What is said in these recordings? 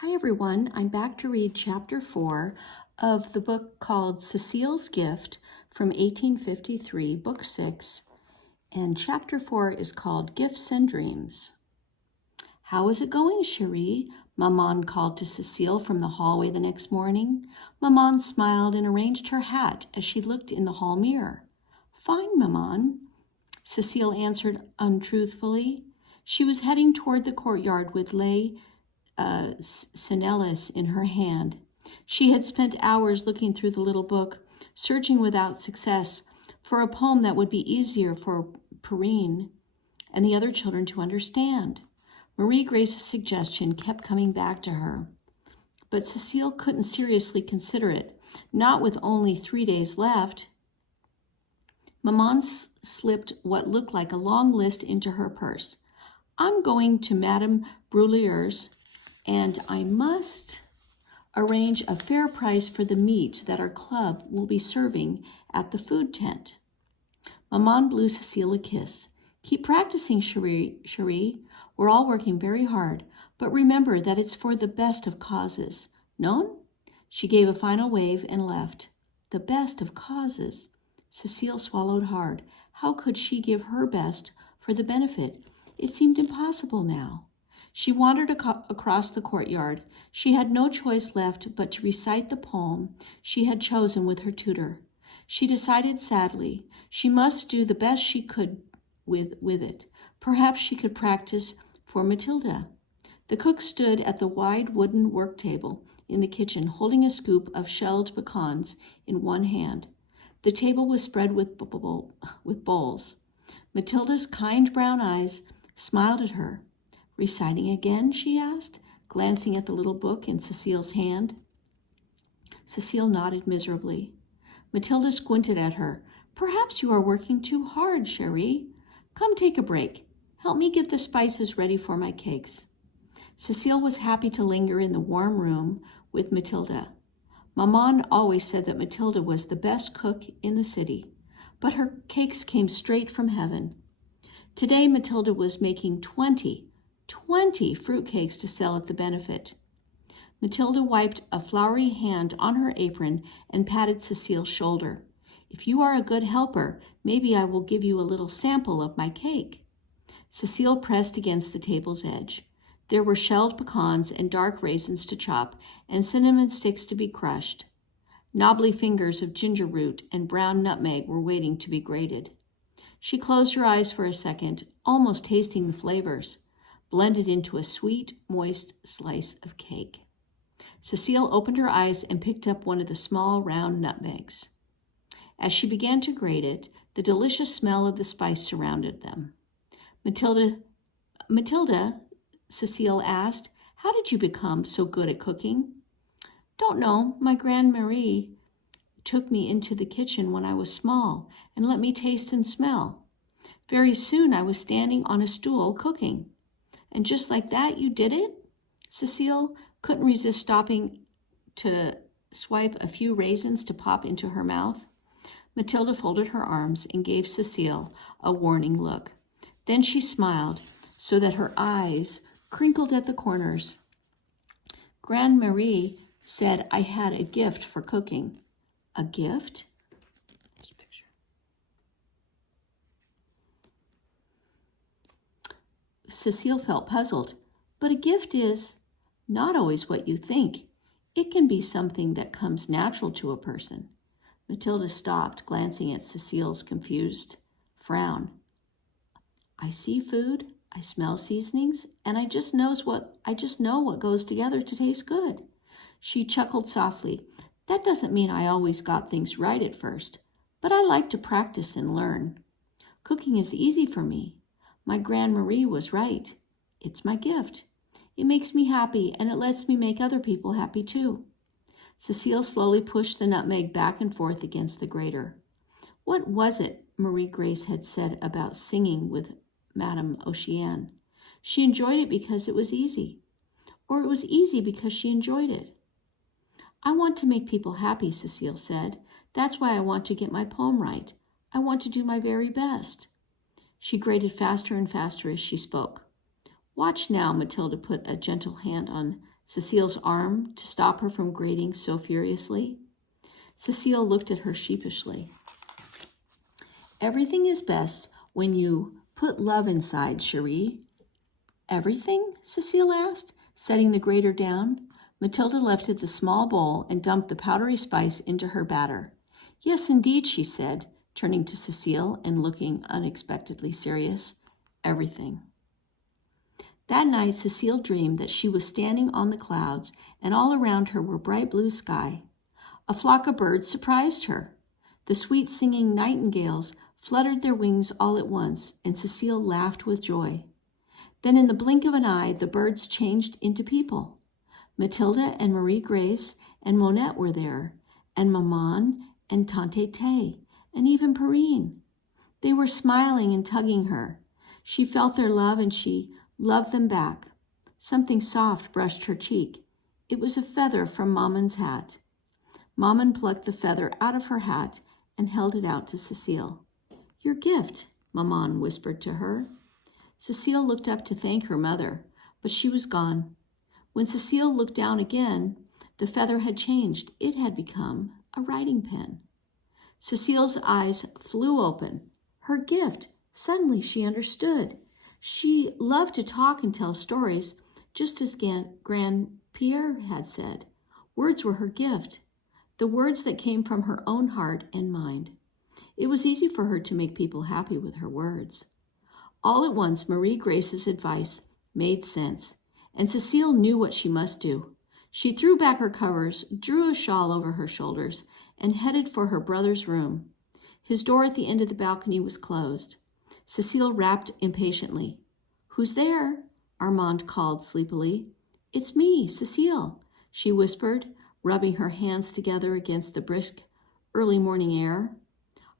Hi everyone, I'm back to read chapter 4 of the book called Cecile's Gift from 1853, book 6, and chapter 4 is called Gifts and Dreams. How is it going, Cherie? Maman called to Cecile from the hallway the next morning. Maman smiled and arranged her hat as she looked in the hall mirror. Fine, Maman, Cecile answered untruthfully. She was heading toward the courtyard with Cecile in her hand. She had spent hours looking through the little book, searching without success for a poem that would be easier for Perrine and the other children to understand. Marie Grace's suggestion kept coming back to her, but Cecile couldn't seriously consider it, not with only 3 days left. Maman slipped what looked like a long list into her purse. I'm going to Madame Brulier's, and I must arrange a fair price for the meat that our club will be serving at the food tent. Maman blew Cecile a kiss. Keep practicing, Cherie. We're all working very hard, but remember that it's for the best of causes. Non? She gave a final wave and left. The best of causes. Cecile swallowed hard. How could she give her best for the benefit? It seemed impossible now. She wandered across the courtyard. She had no choice left but to recite the poem she had chosen with her tutor. She decided sadly she must do the best she could with it. Perhaps she could practice for Matilda. The cook stood at the wide wooden work table in the kitchen, holding a scoop of shelled pecans in one hand. The table was spread with bowls. Matilda's kind brown eyes smiled at her. Reciting again, she asked, glancing at the little book in Cecile's hand. Cecile nodded miserably. Matilda squinted at her. Perhaps you are working too hard, Cherie. Come take a break. Help me get the spices ready for my cakes. Cecile was happy to linger in the warm room with Matilda. Maman always said that Matilda was the best cook in the city, but her cakes came straight from heaven. Today, Matilda was making 20 fruitcakes to sell at the benefit. Matilda wiped a floury hand on her apron and patted Cecile's shoulder. If you are a good helper, maybe I will give you a little sample of my cake. Cecile pressed against the table's edge. There were shelled pecans and dark raisins to chop and cinnamon sticks to be crushed. Knobbly fingers of ginger root and brown nutmeg were waiting to be grated. She closed her eyes for a second, almost tasting the flavors, blended into a sweet, moist slice of cake. Cecile opened her eyes and picked up one of the small, round nutmegs. As she began to grate it, the delicious smell of the spice surrounded them. Matilda, Cecile asked, how did you become so good at cooking? Don't know. My Grandmarie took me into the kitchen when I was small and let me taste and smell. Very soon I was standing on a stool cooking. And just like that, you did it? Cecile couldn't resist stopping to swipe a few raisins to pop into her mouth. Matilda folded her arms and gave Cecile a warning look. Then she smiled so that her eyes crinkled at the corners. Grandmarie said I had a gift for cooking. A gift? Here's a picture. Cecile felt puzzled, but a gift is not always what you think. It can be something that comes natural to a person. Matilda stopped, glancing at Cecile's confused frown. I see food, I smell seasonings, and I just know what goes together to taste good. She chuckled softly. That doesn't mean I always got things right at first, but I like to practice and learn. Cooking is easy for me. My Grandmarie was right. It's my gift. It makes me happy, and it lets me make other people happy too. Cecile slowly pushed the nutmeg back and forth against the grater. What was it Marie Grace had said about singing with Madame Ocean? She enjoyed it because it was easy, or it was easy because she enjoyed it. I want to make people happy, Cecile said. That's why I want to get my poem right. I want to do my very best. She grated faster and faster as she spoke. Watch now, Matilda put a gentle hand on Cecile's arm to stop her from grating so furiously. Cecile looked at her sheepishly. Everything is best when you put love inside, Cherie. Everything? Cecile asked, setting the grater down. Matilda lifted the small bowl and dumped the powdery spice into her batter. Yes, indeed, she said, turning to Cecile and looking unexpectedly serious. Everything. That night, Cecile dreamed that she was standing on the clouds, and all around her were bright blue sky. A flock of birds surprised her. The sweet singing nightingales fluttered their wings all at once, and Cecile laughed with joy. Then in the blink of an eye, the birds changed into people. Matilda and Marie Grace and Monette were there, and Maman and Tante Tay, and even Perrine. They were smiling and tugging her. She felt their love, and she loved them back. Something soft brushed her cheek. It was a feather from Maman's hat. Maman plucked the feather out of her hat and held it out to Cecile. Your gift, Maman whispered to her. Cecile looked up to thank her mother, but she was gone. When Cecile looked down again, the feather had changed. It had become a writing pen. Cecile's eyes flew open. Her gift. Suddenly she understood. She loved to talk and tell stories, just as Grandpierre had said. Words were her gift, the words that came from her own heart and mind. It was easy for her to make people happy with her words. All at once, Marie Grace's advice made sense, and Cecile knew what she must do. She threw back her covers, drew a shawl over her shoulders, and headed for her brother's room. His door at the end of the balcony was closed. Cecile rapped impatiently. Who's there? Armand called sleepily. It's me, Cecile, she whispered, rubbing her hands together against the brisk early morning air.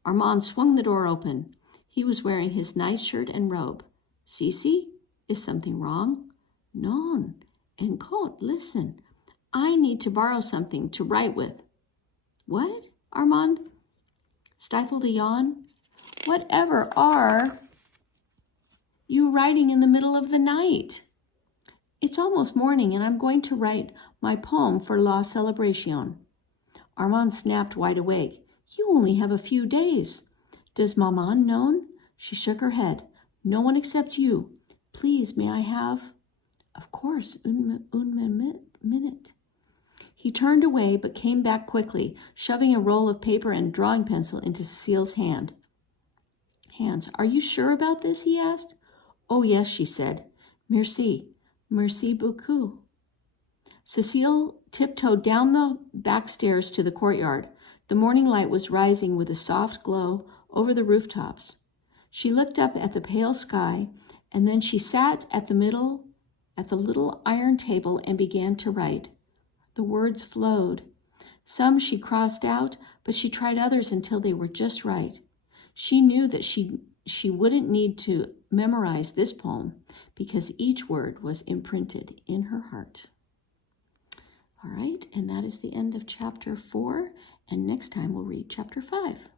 Armand swung the door open. He was wearing his nightshirt and robe. Cece, is something wrong? Non, en compte, listen. I need to borrow something to write with. What? Armand stifled a yawn. Whatever are you writing in the middle of the night? It's almost morning, and I'm going to write my poem for La Celebration. Armand snapped wide awake. You only have a few days. Does Maman know? She shook her head. No one except you. Please, may I have? Of course, une minute. He turned away, but came back quickly, shoving a roll of paper and drawing pencil into Cecile's hands. Are you sure about this? He asked. Oh, yes, she said. Merci. Merci beaucoup. Cecile tiptoed down the back stairs to the courtyard. The morning light was rising with a soft glow over the rooftops. She looked up at the pale sky, and then she sat at the little iron table and began to write. The words flowed. Some she crossed out, but she tried others until they were just right. She knew that she wouldn't need to memorize this poem because each word was imprinted in her heart. All right, and that is the end of chapter 4, and next time we'll read chapter 5.